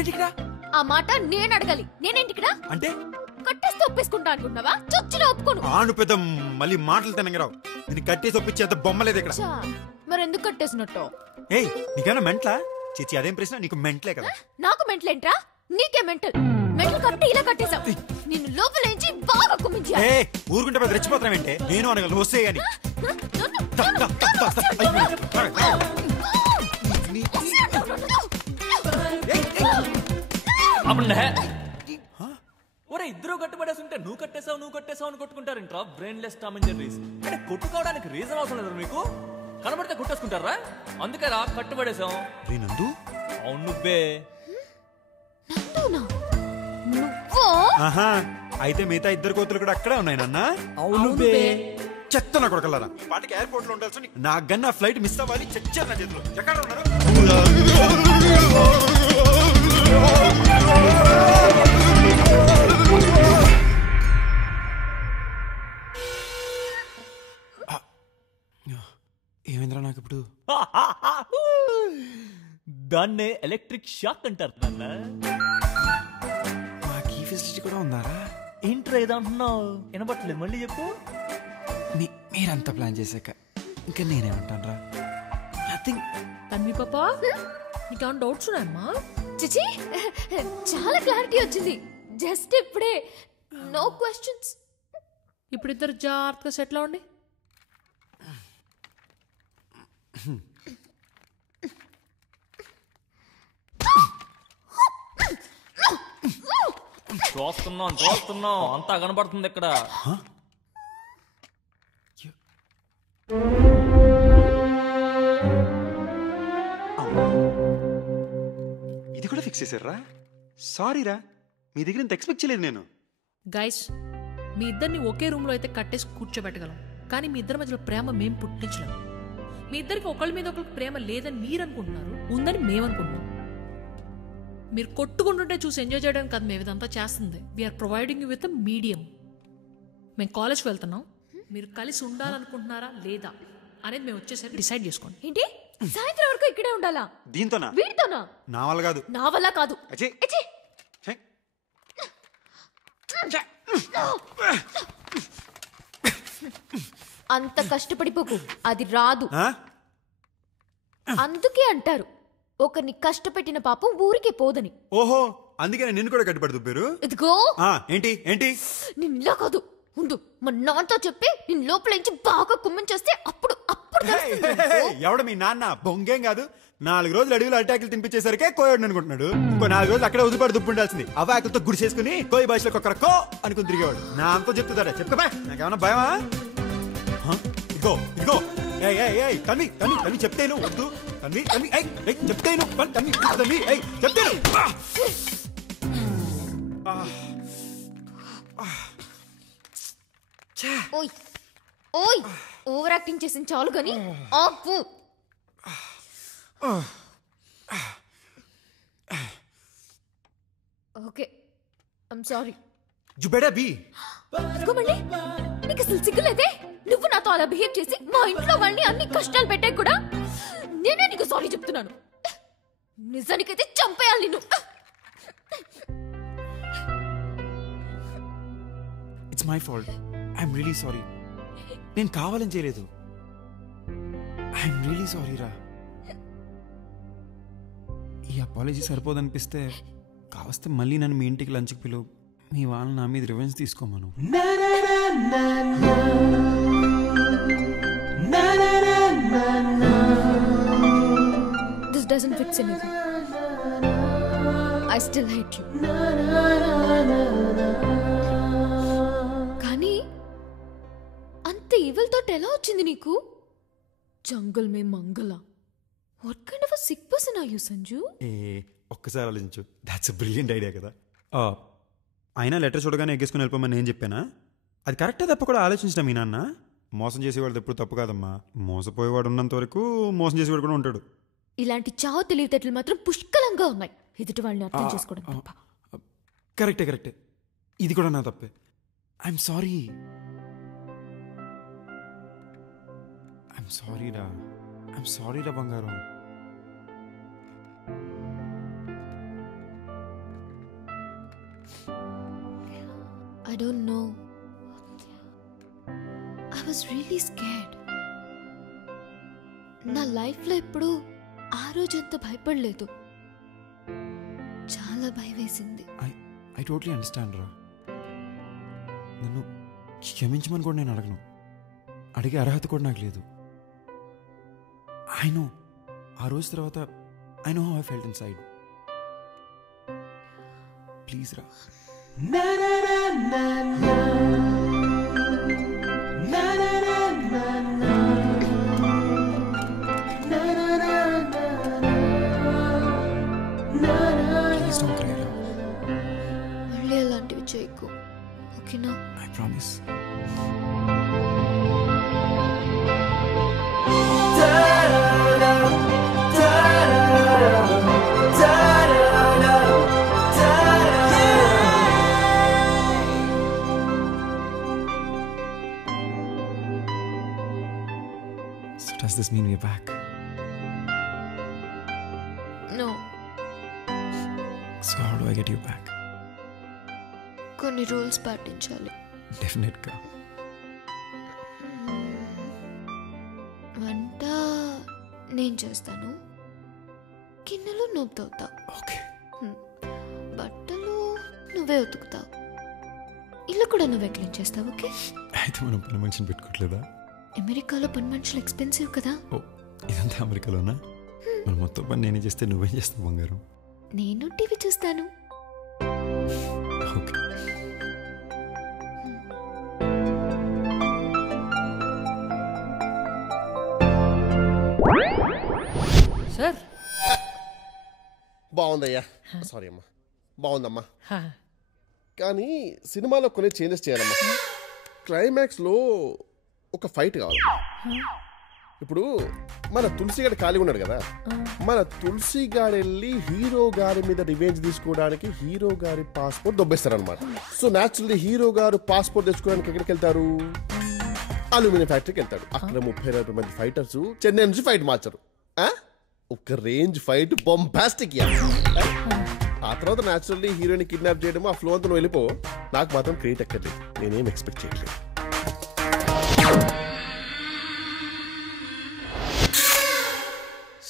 నువ్వేంటికిరా? ఆ మాట నేను అడగాలి. నేనేంటికిరా? అంటే కట్టేస్తే ఒప్పేసుకుంటా అనుకుంటావా? చొచ్చులో ఒప్పుకోను. ఆను పెద్ద మళ్ళీ మాటలు తినగరావు. నేను కట్టేసి ఒప్పించేంత బొమ్మలేదు ఇక్కడ. మరెందుకు కట్టేసినట్టు? ఏయ్ నీకేనా మెంట్లా? చిచి అదేం ప్రశ్న, నీకు మెంట్లే కదా. నాకు మెంటలేంట్రా? నీకే మెంటల్. మెంటల్ కట్టి ఇలా కట్టేశావు. నిన్ను లోపల నుంచి బాగా కుమ్మించా. ఊరుకుంటే పెద్ద రెచ్చిపోతావేంటే? నేను అనగలను వస్తే అని. ఒరే ఇద్దరు కట్టుబడేసి ఉంటే నువ్వు కట్టేసావు అని కొట్టుకుంటారంట్రా. Brainless Tom and Jerrys. అంటే కొట్టుకోవడానికి రీజన్ అవసరం లేదు మీకు. కనబడితే కొట్టేసుకుంటారా? అందుకేరా కట్టుబడేసాం. నందు అవును నువ్వే. అయితే మిగతా ఇద్దరు కోతులు కూడా అక్కడే ఉన్నాయి నాన్న. అవును చెత్త నా కొడకల్లారా. వాటికి ఎయిర్పోర్ట్ లో ఉండాల్సి నా గన్న ఫ్లైట్ మిస్ అవ్వాలి. చచ్చారు నా చేతిలో. ఎక్కడ ఉన్నారు? ఏమైందిరా నాకు ఇప్పుడు? దాన్నే ఎలక్ట్రిక్ షాక్ అంటారు నాన్న. నాకు ఈ ఫెసిలిటీ కూడా ఉందారా? ఏంట్రా ఏదో అంటున్నావు? వినబట్టలేదు, మళ్ళీ చెప్పు. మీరంతా ప్లాన్ చేశాక ఇంకా నేనేమంటాను రా? నథింగ్. తన్వి పాపా, నీకేమైనా డౌట్స్ ఉన్నాయమ్మా? చిచి, చాలా క్లారిటీ వచ్చింది. జస్ట్ ఇప్పుడే. No questions. ఇప్పుడు ఇద్దరు జాగ్రత్తగా సెటిల్ అవ్వండి. చూస్తున్నాం అంతా కనబడుతుంది ఇక్కడ. ఇది కూడా ఫిక్స్ చేశారా? సారీ రా, మీ దగ్గర ఇంత ఎక్స్పెక్ట్ చేయలేదు నేను. గైస్, మీ ఇద్దరిని ఒకే రూమ్ లో అయితే కట్టేసి కూర్చోబెట్టగలం, కానీ మీ ఇద్దరి మధ్యలో ప్రేమ మేం పుట్టించలేం. మీ ఇద్దరికి ఒకళ్ళ మీద ఒకరికి ప్రేమ లేదని మీరు అనుకుంటున్నారు, ఉందని మేము అనుకుంటున్నాం. మీరు కొట్టుకుంటుంటే చూసి ఎంజాయ్ చేయడానికి కాదు మేము ఇదంతా చేస్తుంది. We are providing you with a medium. మేము కాలేజ్కి వెళ్తున్నాం, మీరు కలిసి ఉండాలనుకుంటున్నారా లేదా అనేది మేము వచ్చేసరికి డిసైడ్ చేసుకోండి. ఏంటి? సాయంత్రం వరకు ఇక్కడే ఉండాలా? దీంతోనా? వీడితోనా? నా వల్ల కాదు. నా వల్ల కాదు. అంత కష్టపడిపోకు, అది రాదు. అందుకే అంటారు ఒకరిని కష్టపెట్టిన పాపం ఊరికే పోదని. ఓహో, అందుకే నిన్ను కూడా కట్టుబడి పేరు. ఇదిగో ఏంటి ఏంటి? నేను ఇలా కాదు, ఉండు మా నాన్నతో చెప్పి నేను లోపల నుంచి బాగా కుమ్మించేస్తే అప్పుడు ఎవడ మీ నాన్న? బొంగేం కాదు. 4 రోజులు అడవిలో అటాకులు తినిపించేసరికి కోయడు అనుకుంటున్నాడు. ఇంకో 4 రోజులు అక్కడే ఉదిపడి దుప్పుండాల్సింది. అవాకులతో గుడి చేసుకుని కోయి భాషలో ఒక్కర కో అనుకుని తిరిగేవాడు. నా అంతా చెప్తుందా? చెప్తా, నాకేమన్నా భయమా? ఇదిగో ఇదిగో తన్ని తన్ని తన్ని చెప్తేను వద్దు. తన్ని తన్ని చెప్తేను తన్ని తన్ని చెప్తేను. ఓయ్ ఓయ్, ఓవర్ యాక్టింగ్ చేసిన చాలు గాని ఆపు. Okay, I'm sorry. You better be. మళ్ళీ నీకు అసలు సిగ్గులేదే? నువ్వు నాతో అలా బిహేవ్ చేసి మా ఇంట్లో వాళ్ళని అన్ని కష్టాలు పెట్టాక కూడా నేనే నీకు సారీ చెప్తున్నాను. నిజానికైతే చంపేయాలి నిన్ను. It's my fault. I'm really sorry. నేను కావాలని చేయలేదు. ఐఎమ్ రియలీ సారీ రా. ఈ అపాలజీ సరిపోదనిపిస్తే కావస్తే మళ్ళీ నన్ను మీ ఇంటికి లంచ్కి పిలువు. మీ వాళ్ళని నా మీద revenge తీసుకోమను. This doesn't fix anything. I still hate you. కానీ అంత ఈవిల్ థాట్ ఎలా వచ్చింది నీకు? జంగల్ మే మంగళ. What kind of a sick person are you, Sanju? ఒక్కసారి ఆలోచించు. దాట్స్ బ్రిలియంట్ ఐడియా కదా. అయినా లెటర్ చూడగానే ఎగ్గేసుకుని వెళ్ళిపోమని నేను చెప్పానా? అది కరెక్టే తప్ప కూడా ఆలోచించిన మీ నాన్న. మోసం చేసేవాడు ఎప్పుడు తప్పు కాదమ్మా. మోసపోయేవాడు ఉన్నంత వరకు మోసం చేసేవాడు కూడా ఉంటాడు. ఇలాంటి చావు తెలివితేటలు మాత్రం పుష్కలంగా ఉన్నాయి. ఎదుటి వాళ్ళని అర్థం చేసుకోవడం తప్ప. కరెక్టే కరెక్టే, ఇది కూడా నా తప్పే. I'm sorry. ఐఎమ్ సారీ రా. ఐఎమ్ సారీ రా బంగారం. I don't know. I was really scared. నా లైఫ్లో ఎప్పుడు ఆ రోజు అంత భయపడలేదు. చాలా భయం వేసింది. ఐ టోటలీ అండర్స్టాండ్ రా. నన్ను క్షమించమని కూడా నేను అడగను, అడిగే అర్హత కూడా నాకు లేదు. ఐ నో ఆ రోజు తర్వాత I know how I felt inside. Please రా. ప్లీజ్ డోంట్ క్రై రా. మళ్ళీ అలాంటివి చేయకు, ఓకేనా? I promise. So does this mean we're back? No. So how do I get you back? కొన్ని రూల్స్ పాటించాలి. Definitely. వంట నేను చేస్తాను, గిన్నెలు నువ్వు తోతావు, Okay. బట్టలు నువ్వే ఉతుకుతావు, ఇల్లు కూడా నువ్వే క్లీన్ చేస్తావు. ఓకే? అయితే మనం పని మనిషిని పెట్టుకోవట్లేదా? అమెరికాలో పని మనుషులు ఎక్స్పెన్సివ్ కదా. ఓ, ఇదంతా అమెరికాలోనా? మనం మొత్తం పని నేనే చేస్తే నువ్వేం చేస్తావు బంగారం? నేను టీవీ చూస్తాను. ఓకే. సార్ బాగుందయ్యా. సారీ అమ్మా. బాగుందమ్మా, కానీ సినిమాలో కొన్ని చేంజెస్ చేయాలమ్మా. క్లైమాక్స్లో ఒక ఫైట్ కావాలి. ఇప్పుడు మన తులసి గారి ఖాళీ ఉన్నాడు కదా, మన తులసి గారు వెళ్ళి హీరో గారి మీద రివెంజ్ తీసుకోవడానికి హీరో గారి పాస్పోర్ట్ దొబ్బేస్తారనమాట. సో న్యాచురల్లీ హీరో గారు పాస్పోర్ట్ తెచ్చుకోవడానికి ఎక్కడికి వెళ్తారు? అల్యూమినియం ఫ్యాక్టరీకి వెళ్తాడు. అక్కడ 30-40 మంది ఫైటర్స్ చెన్నై నుంచి ఫైట్ మార్చారు. ఒక రేంజ్ ఫైట్ బొంబాస్టిక్. ఆ తర్వాత న్యాచురల్లీ హీరోయిన్ కిడ్నాప్ చేయడం, ఆ ఫ్లో అంతా నువ్వు వెళ్ళిపో. నాకు మాత్రం క్రియేట్ ఎక్కర్లేదు, నేనేం ఎక్స్పెక్ట్ చేయట్లేదు.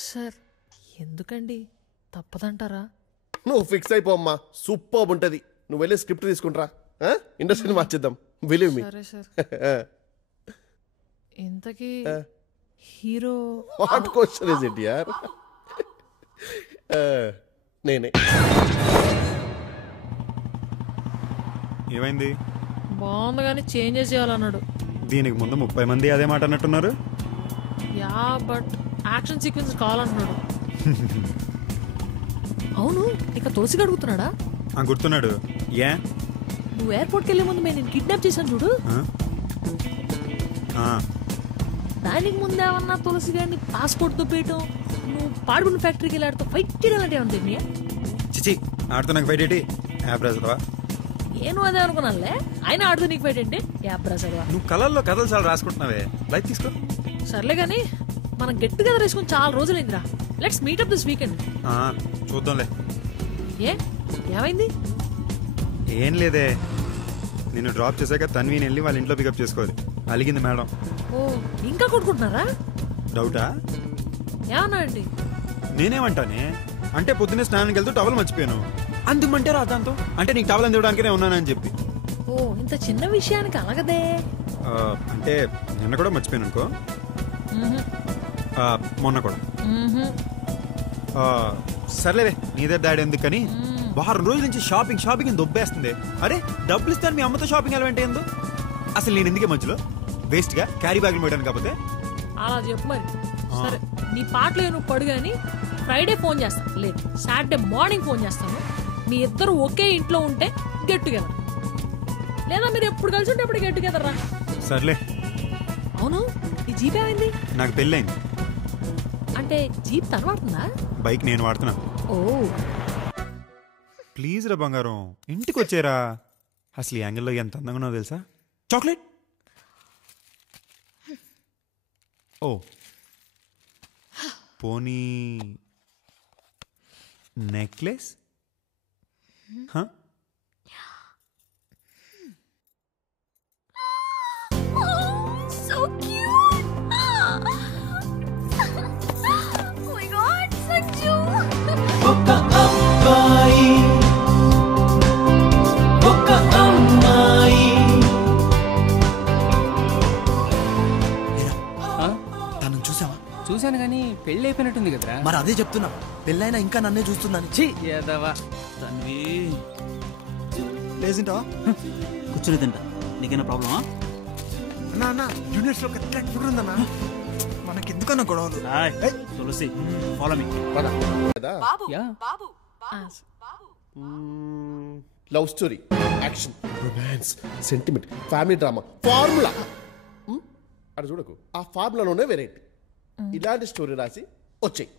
సార్ ఎందుకండి, తప్పదంటారా? నువ్వు ఫిక్స్ అయిపోమ్మా, సూపర్ ఉంటది. నువ్వు వెళ్ళి స్క్రిప్ట్ తీసుకుంటారా, ఇండస్ట్రీని మార్చేద్దాం. Believe me. సరే సార్. ఇంతకీ hero what question is it యార్? నేనే. ఏమైంది? బాగుంది కానీ చేంజెస్ చేయాలన్నాడు. దీనికి ముందు 30 మంది అదే మాట అన్నట్టున్నారు. యా బట్ యాక్షన్ సీక్వెన్స్ కావాలంటున్నాడు. అవును, ఇక తులసి అడుగుతున్నాడా? గుర్తున్నాడు. ఏ నువ్వు ఎయిర్పోర్ట్కి వెళ్ళే ముందు నేను కిడ్నాప్ చేశాను చూడు, దానికి ముందేమన్నా తులసి గారిని పాస్పోర్ట్ దుబ్బేయటం, నువ్వు పాడుకున్న ఫ్యాక్టరీకి వెళ్ళి ఆడుతూ ఫైట్ చేయడం అంటే ఉంది. చిచి, ఆడుతూ నాకు ఫైట్ ఏంటి? యాప్ రాజువా? నేను అదే అనుకున్నానులే. ఆయన ఆడుతూ నీకు ఫైట్ ఏంటి? యాప్ రాజువా? నువ్వు కళల్లో కథలు చాలా రాసుకుంటున్నావే, లైట్ తీసుకో. సర్లే కానీ మనం గెట్ టుగెదర్ వేసుకుని చాలా రోజులైందిరా. Let's meet up this weekend. చూద్దాంలే. ఏమైంది? ఏం లేదే, నిన్ను డ్రాప్ చేశాక తన్వీని వెళ్ళి వాళ్ళ ఇంట్లో పికప్ చేసుకోవాలి. అలిగింది మేడం. ఓ, ఇంకా కొట్టుకుంటున్నారా? డౌటా? ఏమన్నా అండి? నేనేమంటానే అంటే పొద్దున్నే స్నానానికి వెళ్తూ టవల్ మర్చిపోయాను, అందుమంటే రా దాంతో అంటే నీకు టవల్ అందివ్వడానికే ఉన్నానని చెప్పి. ఓ, ఇంత చిన్న విషయానికి అలాగదే. అంటే నిన్న కూడా మర్చిపోయాను అనుకో, మొన్న కూడా. సర్లేదే, నీదే డాడీ ఎందుకు కానీ వారం రోజుల నుంచి షాపింగ్ దొబ్బేస్తుంది. అరే డబ్బులు ఇస్తాను మీ అమ్మతో షాపింగ్ ఎలాంటి ఏందో. అసలు నేను ఎందుకే మధ్యలో వేస్ట్గా క్యారీ బ్యాగ్లు పెట్టాను కాకపోతే. అలా చెప్పు మరి. సరే, నీ పాటలు నువ్వు పడు కానీ ఫ్రైడే ఫోన్ చేస్తాను, లేదు సాటర్డే మార్నింగ్ ఫోన్ చేస్తాను. మీ ఇద్దరు ఒకే ఇంట్లో ఉంటే గెట్ టుగెదర్, లేదా మీరు ఎప్పుడు కలిసి ఉంటే ఎప్పుడు గెట్ టుగెదర్ రా. సర్లే. అవును, ఈ జీప్ ఏమైంది? నాకు పెళ్ళైంది. అంటే జీప్ తను వాడుతుందా? బైక్ నేను వాడుతున్నా. ఓ ప్లీజ్ రా బంగారం, ఇంటికి వచ్చేరా. అసలు ఈ యాంగిల్లో ఎంత అందంగా ఉన్నావు తెలుసా? చాక్లెట్. ఓ పోనీ నెక్లెస్? ఒక అబ్బాయి ఒక అమ్మాయి. తనను చూసావా? చూశాను కానీ పెళ్ళి అయిపోయినట్టుంది కదరా. మరి అదే చెప్తున్నా, పెళ్ళైనా ఇంకా నన్నే చూస్తుందని. ఛీ ఏదవా తన్వి. లేచింటావా? కూర్చుని తింటా. నీకేనా ప్రాబ్లమా? అన్నా యూనివర్స్ లో ఫుడ్ ఉందన్నా, మనకెందుకన్నా గొడవలు. తులసి ఫాలో మీ. కదా yeah love story, action, romance, sentiment, family drama, formula. అది చూడకు, ఆ ఫార్ములాలోనే వెరైటీ. ఇలాంటి స్టోరీ రాసి వచ్చాయి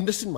ఇండస్ట్రీ